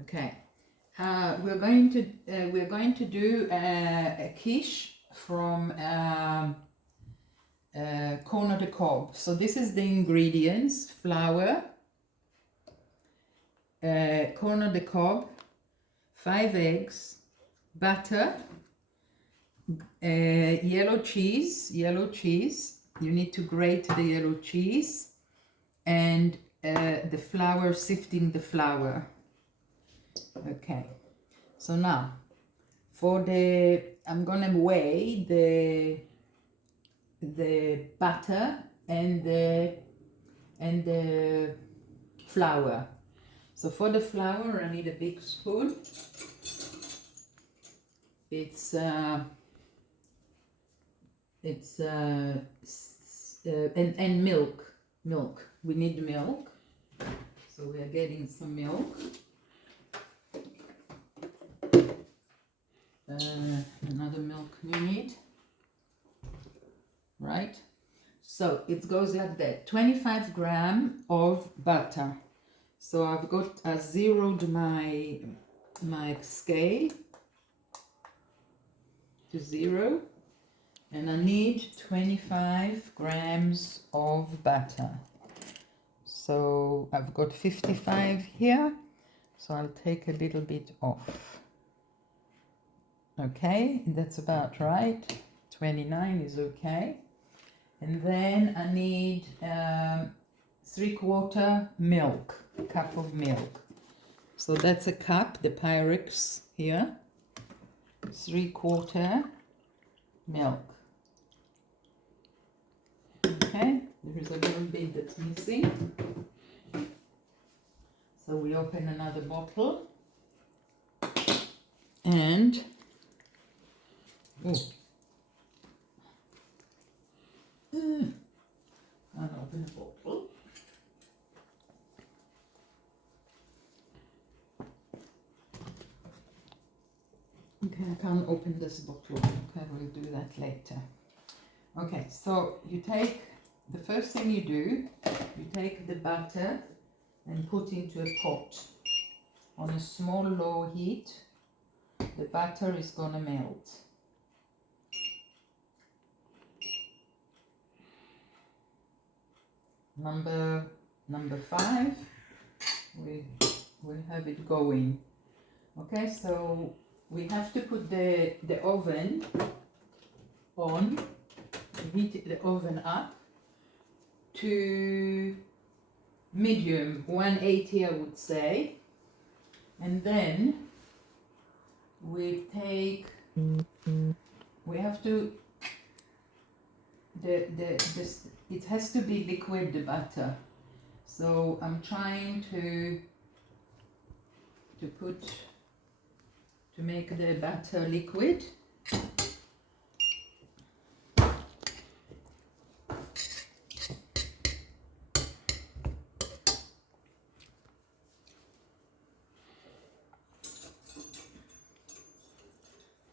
Okay, we're going to do a quiche from corn de cob. So this is the ingredients: flour, corn de cob, 5 eggs, butter, yellow cheese. You need to grate the yellow cheese, and the flour, sifting the flour. Okay, so now I'm gonna weigh the butter and the flour. So for the flour, I need a big spoon. It's and milk. We need milk. So we are getting some milk. Another milk you need, right? So it goes like that: 25 grams of butter. So I zeroed my scale to 0, and I need 25 grams of butter. So I've got 55 here, so I'll take a little bit off. Okay, that's about right. 29 is okay. And then I need 3/4 milk, cup of milk. So that's a cup, the Pyrex here. 3/4 milk. Okay, there is a little bit that's missing. So we open another bottle and I'll open a bottle. Okay, I can't open this bottle. Okay, we'll do that later. Okay, so the first thing you do, you take the butter and put into a pot on a small low heat. The butter is gonna melt. Number 5, we have it going. Okay, so we have to put the oven on, heat the oven up to medium, 180 I would say, and then it has to be liquid, the butter. So I'm trying to make the butter liquid.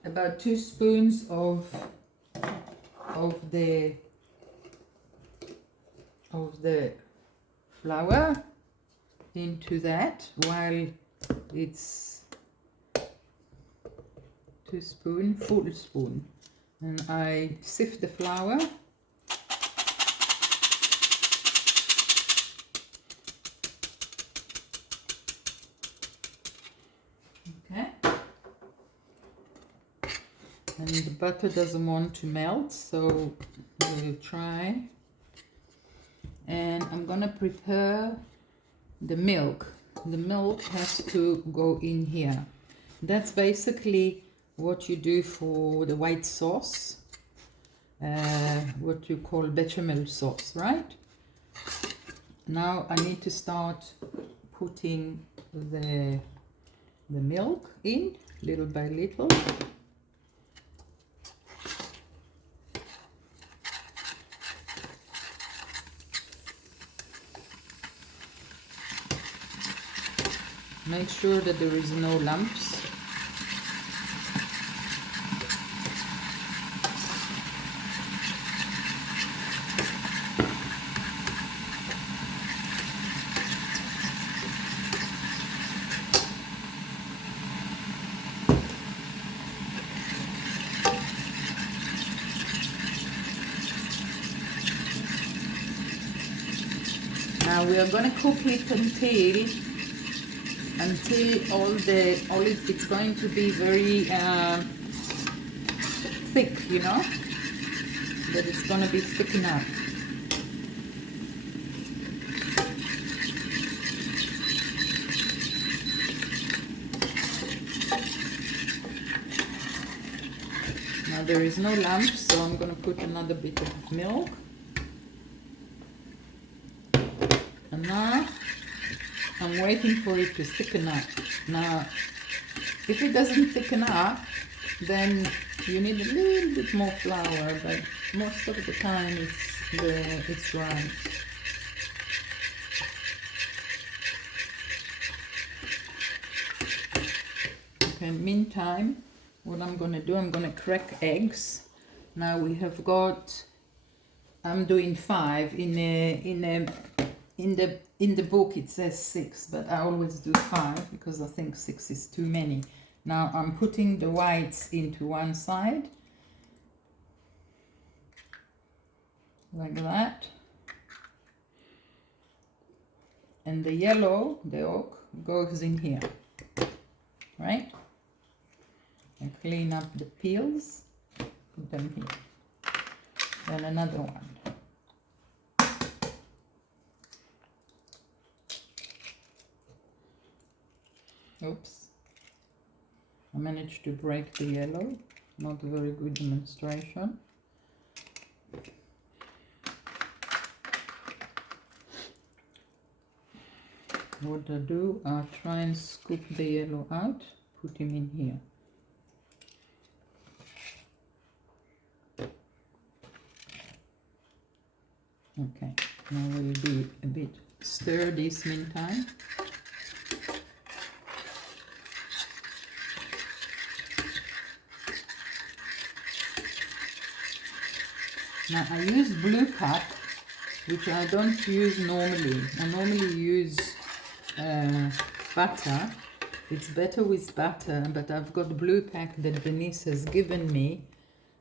About 2 spoons of the flour into that, while it's full spoon, and I sift the flour. Okay, and the butter doesn't want to melt, so we'll try. And I'm gonna prepare the milk. The milk has to go in here. That's basically what you do for the white sauce, what you call bechamel sauce, right? Now I need to start putting the milk in little by little. Make sure that there is no lumps. Now we are going to cook it until it's going to be very thick, you know, that it's going to be sticking up. Now there is no lump, so I'm going to put another bit of milk. And now I'm waiting for it to thicken up. Now, if it doesn't thicken up, then you need a little bit more flour, but most of the time it's right. Okay, meantime, what I'm going to do, I'm going to crack eggs. Now we have got, I'm doing 5 in the book it says 6, but I always do 5 because I think 6 is too many. Now I'm putting the whites into one side, like that, and the yellow, the yolk, goes in here, right? And clean up the peels, put them here. Then another one. Oops. I managed to break the yellow. Not a very good demonstration. What I do, I try and scoop the yellow out, put him in here. Okay, now we'll do a bit stir this meantime. Now I use blue pack, which I don't use normally. I normally use butter. It's better with butter, but I've got blue pack that Denise has given me,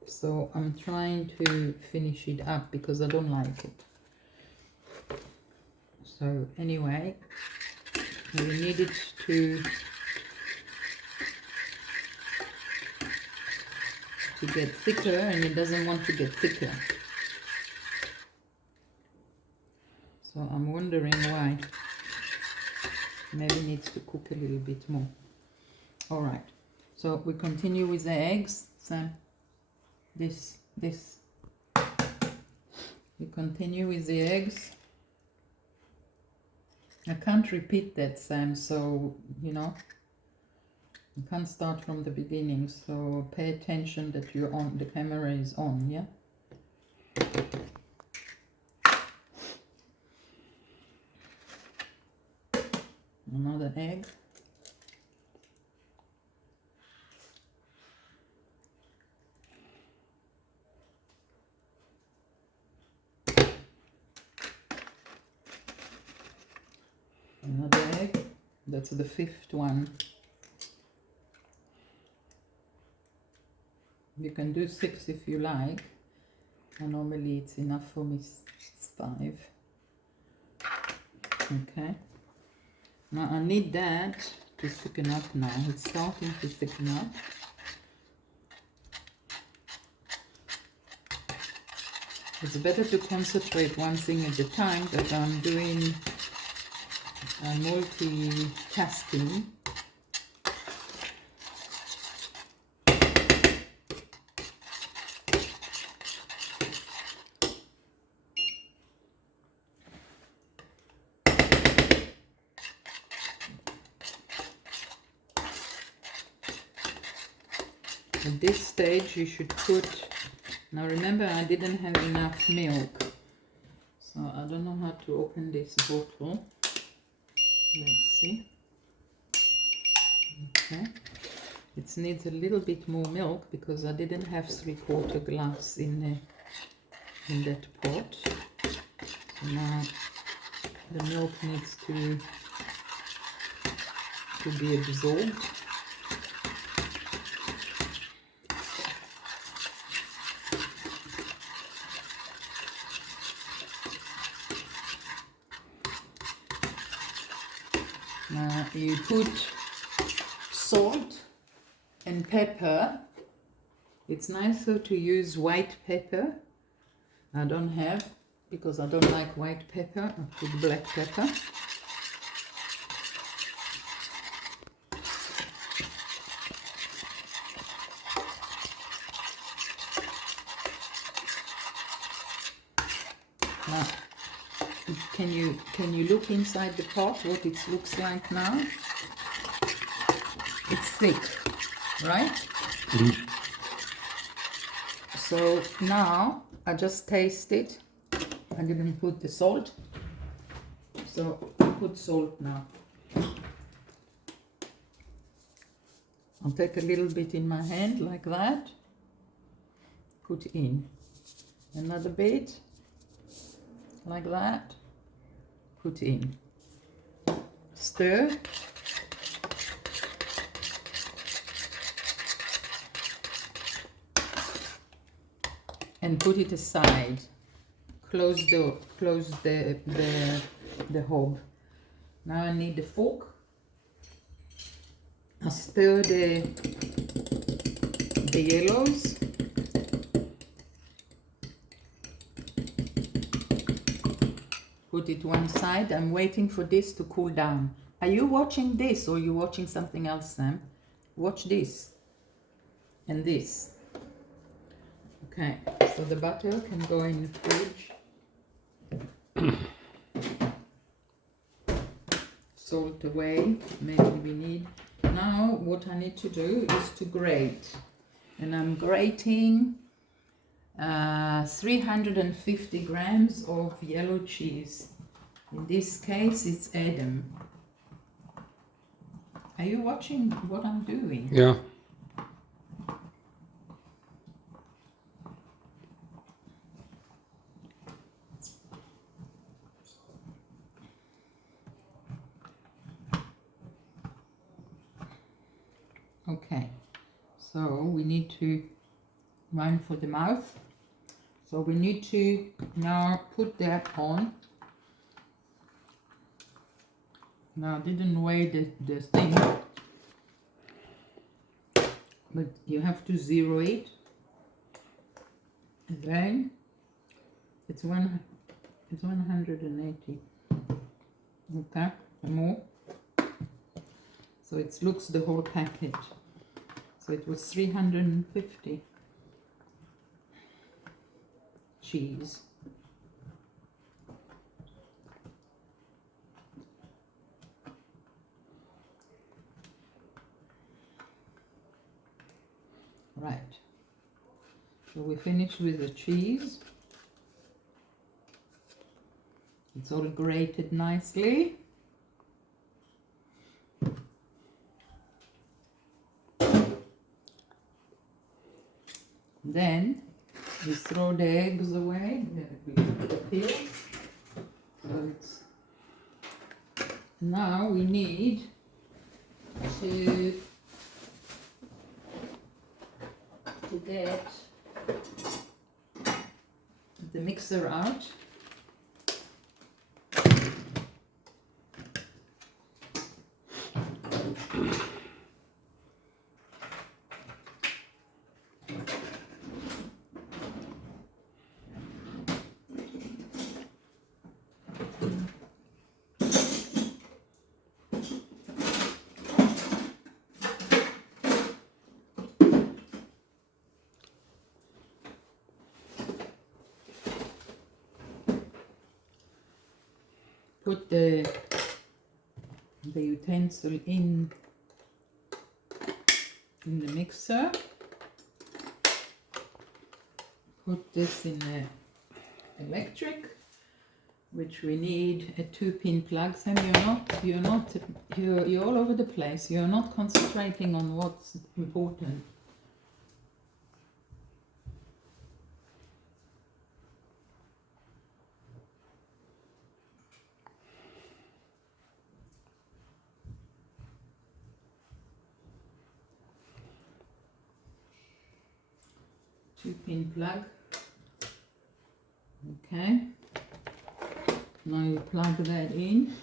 so I'm trying to finish it up because I don't like it. So anyway, we need it to get thicker, and it doesn't want to get thicker. So I'm wondering why. Maybe it needs to cook a little bit more. All right. So we continue with the eggs. Sam, this. We continue with the eggs. I can't repeat that, Sam, so, you know, you can't start from the beginning, so pay attention that you're on, the camera is on, yeah? Another egg. Another egg. That's the 5th one. You can do 6 if you like. And normally it's enough for me, 5. Okay. Now I need that to thicken up now. It's starting to thicken up. It's better to concentrate one thing at a time, but I'm doing multitasking. At this stage you should put, now remember I didn't have enough milk, so I don't know how to open this bottle. Let's see. Okay, it needs a little bit more milk because I didn't have 3/4 glass in that pot. So now the milk needs to be absorbed. Now you put salt and pepper. It's nicer to use white pepper. I don't have, because I don't like white pepper. I put black pepper. Now, can you look inside the pot what it looks like now? It's thick, right? Mm. So now I just taste it. I didn't put the salt, so I put salt now. I'll take a little bit in my hand like that. Put in another bit like that. Put in. Stir. And put it aside. Close the hob. Now I need a fork. I stir the yellows. Put it one side. I'm waiting for this to cool down. Are you watching this or are you watching something else, Sam? Watch this and this. Okay, so the butter can go in the fridge. Salt away, maybe we need. Now what I need to do is to grate. And I'm grating 350 grams of yellow cheese. In this case it's Edam. Are you watching what I'm doing? Yeah. Okay, so we need to wine for the mouth. So we need to now put that on. Now I didn't weigh the thing, but you have to zero it. Then it's 180. Okay, more. So it looks the whole package. So it was 350 cheese. Right. So we finished with the cheese. It's all grated nicely. Then we throw the eggs away, the peels. So it's, now we need to get the mixer out. Put the utensil in the mixer. Put this in the electric, which we need a 2-pin plug. Sam, you're all over the place. You're not concentrating on what's important. Two-pin plug. Okay. Now you plug that in.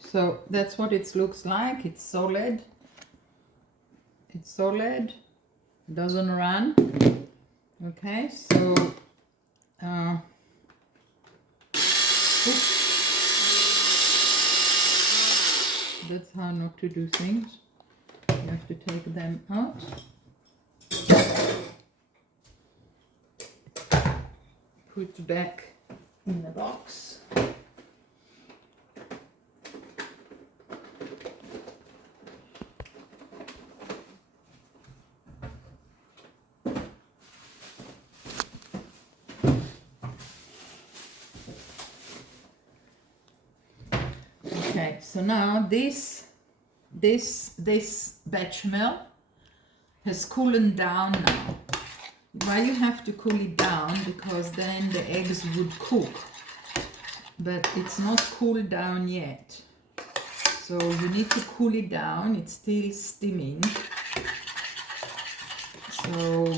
so that's what it looks like. It's solid. It's solid. It doesn't run. Okay, so that's how not to do things. You have to take them out. Put back in the box. Okay, so now this bechamel has cooled down now. Why you have to cool it down? Because then the eggs would cook, but it's not cooled down yet. So you need to cool it down. It's still steaming. So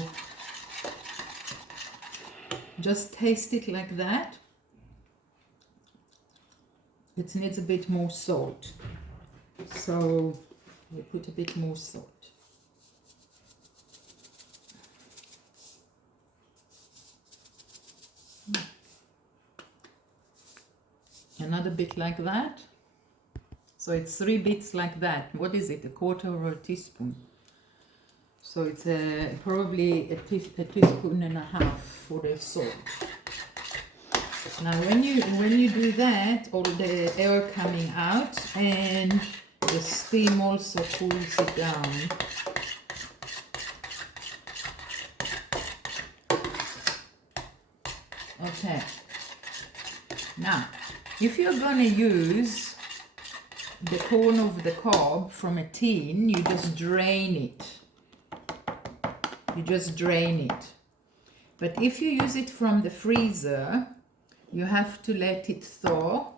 just taste it like that. It needs a bit more salt. So we put a bit more salt. Another bit like that. So it's 3 bits like that. What is it? 1/4 teaspoon. So it's probably a teaspoon and a half for the salt. Now when you do that, all the air coming out and the steam also cools it down. Okay. Now, if you're gonna use the corn of the cob from a tin, you just drain it. You just drain it. But if you use it from the freezer, you have to let it thaw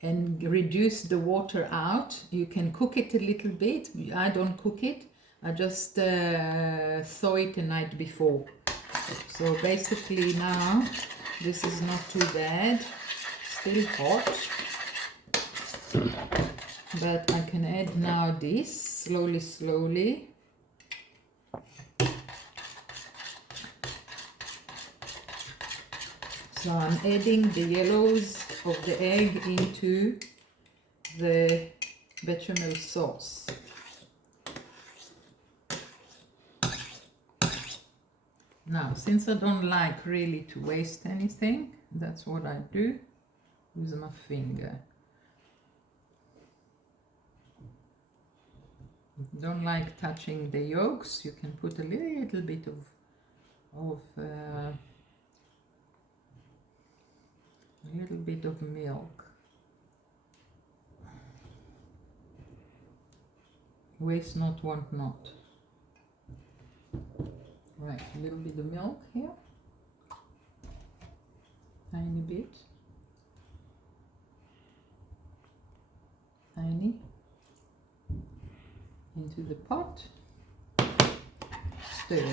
and reduce the water out. You can cook it a little bit. I don't cook it. I just thaw it the night before. So basically now, this is not too bad. Still hot. But I can add now this slowly. So I'm adding the yellows of the egg into the bechamel sauce. Now, since I don't like really to waste anything, that's what I do with my finger. If you don't like touching the yolks, you can put a little bit of milk. Waste not, want not. Right, a little bit of milk here. Tiny bit. Tiny. Into the pot. Stir.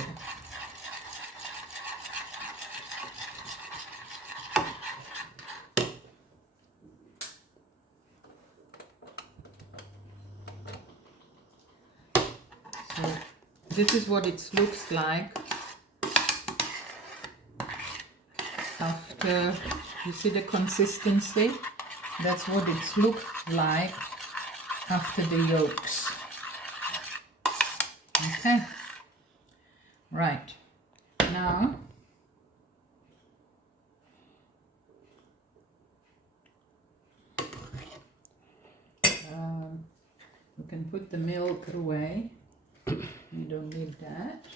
So this is what it looks like after, you see the consistency? That's what it looks like after the yolks. Okay, right, now we can put the milk away. You don't need that.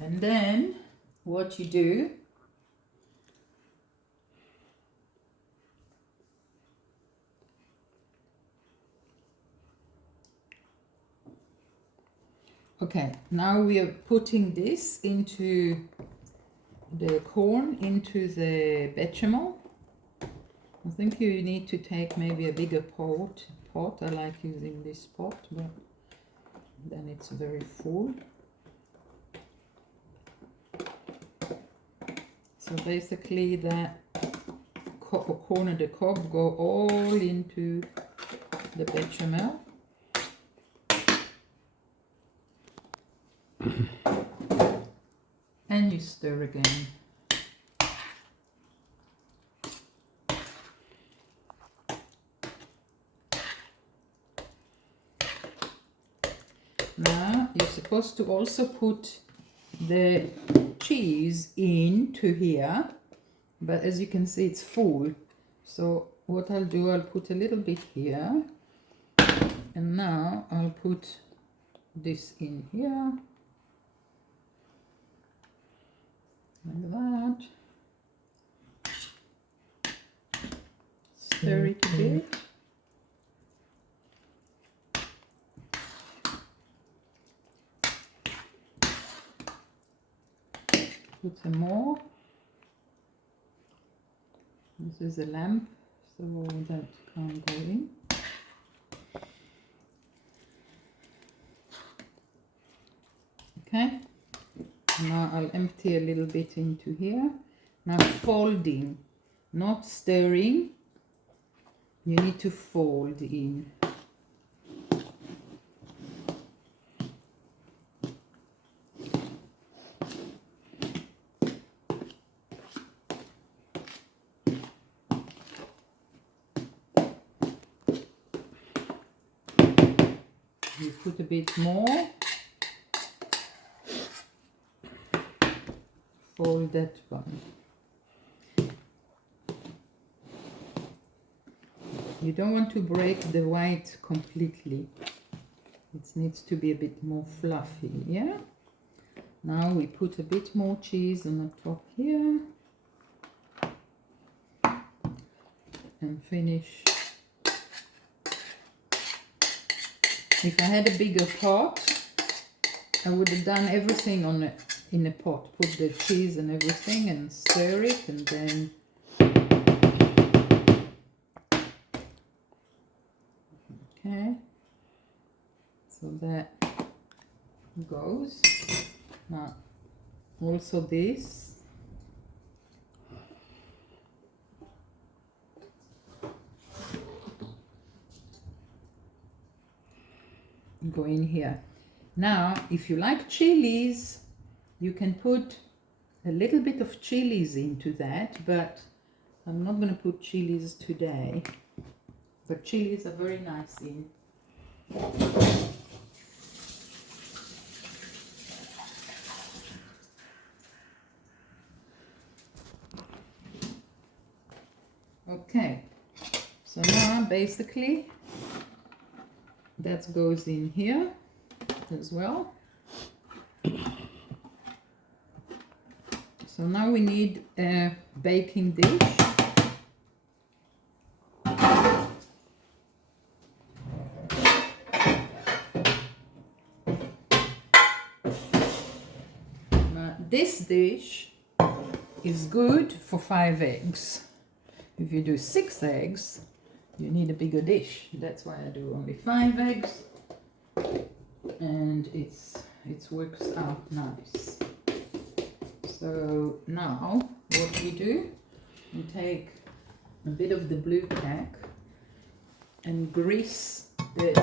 And then what you do, okay, now we are putting this into the corn, into the bechamel. I think you need to take maybe a bigger pot. I like using this pot, but then it's very full. So basically that corner the cob go all into the bechamel. And you stir again. Now you're supposed to also put the cheese into here, but as you can see it's full. So what I'll do, I'll put a little bit here, and now I'll put this in here, like that. Stir it a bit. Put some more. This is a lamp, so that can't go in. Okay, now I'll empty a little bit into here. Now folding, not stirring. You need to fold in. You put a bit more. Fold that one. You don't want to break the white completely. It needs to be a bit more fluffy, yeah? Now we put a bit more cheese on the top here. And finish. If I had a bigger pot, I would have done everything on it in a pot. Put the cheese and everything and stir it, and then okay. So that goes. Now also this. Go in here. Now if you like chilies, you can put a little bit of chilies into that, but I'm not going to put chilies today. But chilies are very nice in. Okay, so now basically that goes in here as well. So now we need a baking dish. Now, this dish is good for 5 eggs. If you do 6 eggs, you need a bigger dish. That's why I do only 5 eggs, and it works out nice. So now what we do, we take a bit of the blue tack and grease the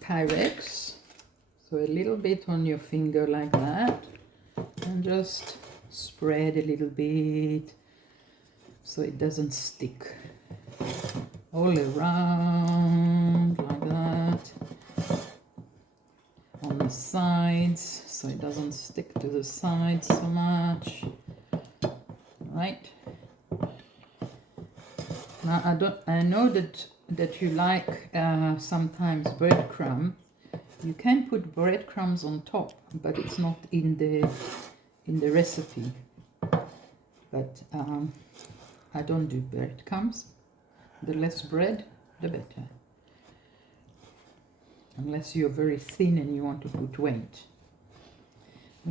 Pyrex. So a little bit on your finger like that, and just spread a little bit so it doesn't stick all around like that, on the sides so it doesn't stick to the sides so much. Right, now I know that you like sometimes breadcrumb. You can put breadcrumbs on top, but it's not in the recipe. But I don't do breadcrumbs. The less bread, the better. Unless you're very thin and you want to put weight.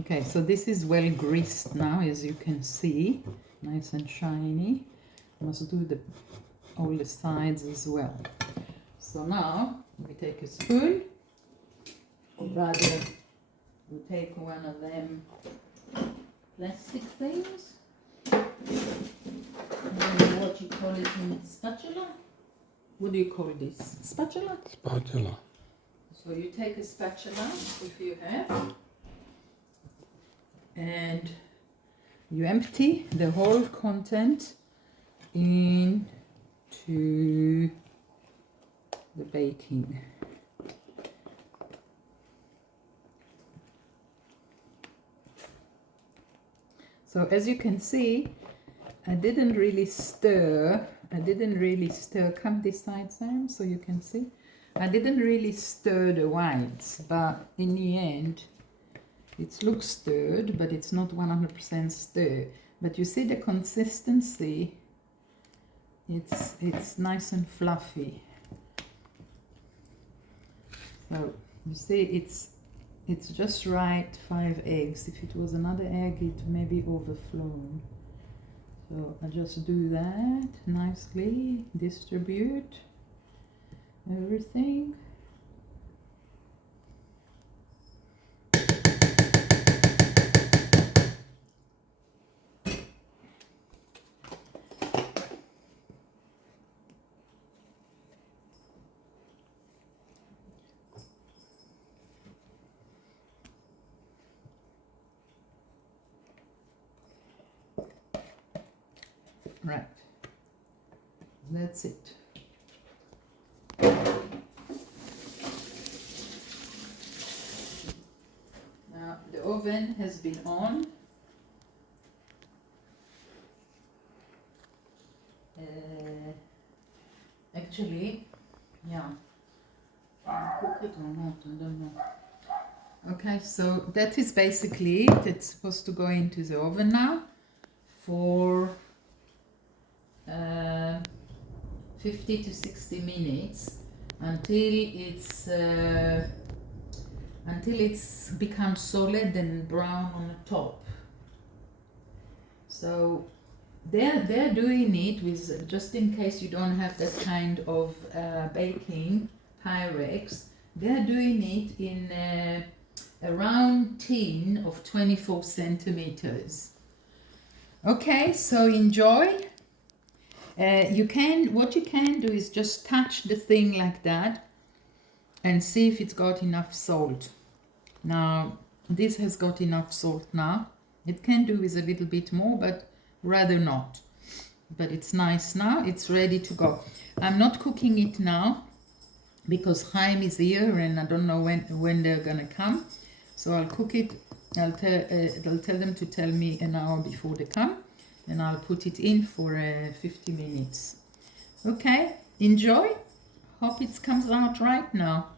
Okay, so this is well greased now, as you can see, nice and shiny. Must do all the sides as well. So now we take a spoon, rather we take one of them plastic things. I don't know what you call it in spatula. What do you call this? Spatula? Spatula. So you take a spatula, if you have, and you empty the whole content into the baking. So as you can see, I didn't really stir. Come this side, Sam, so you can see. I didn't really stir the whites, but in the end, it looks stirred, but it's not 100% stir. But you see the consistency, it's nice and fluffy. So you see it's just right, 5 eggs. If it was another egg, it may be overflown. So I just do that nicely, distribute everything. Right, that's it. Now the oven has been on. Actually, yeah, cook it or not, I don't know. Okay, so that is basically it. It's supposed to go into the oven now for 50 to 60 minutes until it's become solid and brown on the top. So they're doing it with, just in case you don't have that kind of baking Pyrex, they're doing it in a round tin of 24 centimeters. Okay, so enjoy. What you can do is just touch the thing like that and see if it's got enough salt. Now, this has got enough salt now. It can do with a little bit more, but rather not. But it's nice now, it's ready to go. I'm not cooking it now because Chaim is here and I don't know when they're gonna come. So I'll cook it, I'll tell them to tell me an hour before they come. And I'll put it in for 50 minutes. Okay, enjoy. Hope it comes out right now.